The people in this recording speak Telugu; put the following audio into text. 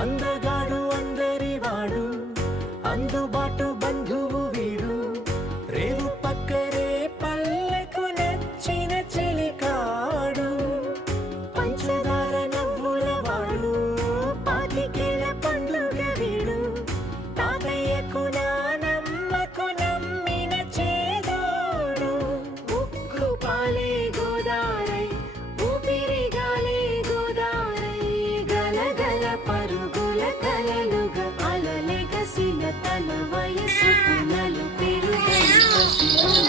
అందగాడు అందరివాడు అందుబాటు బంధువు వీడు రేవు పక్కరే పల్లెకు నచ్చిన చెలికాడు పంచదార నవ్వుల వాడు పాతికేల పండుగ వీడు తాతయ్యకు నానమ్మకు నమ్మిన చేదోడు ఉక్కు పాలే గోదారై ఊపిరి గాలే గోదారై గలగల పరుగుల కలలుగా అలలెగసిన తన వయసుకు నలు పెరుగని పసిగుల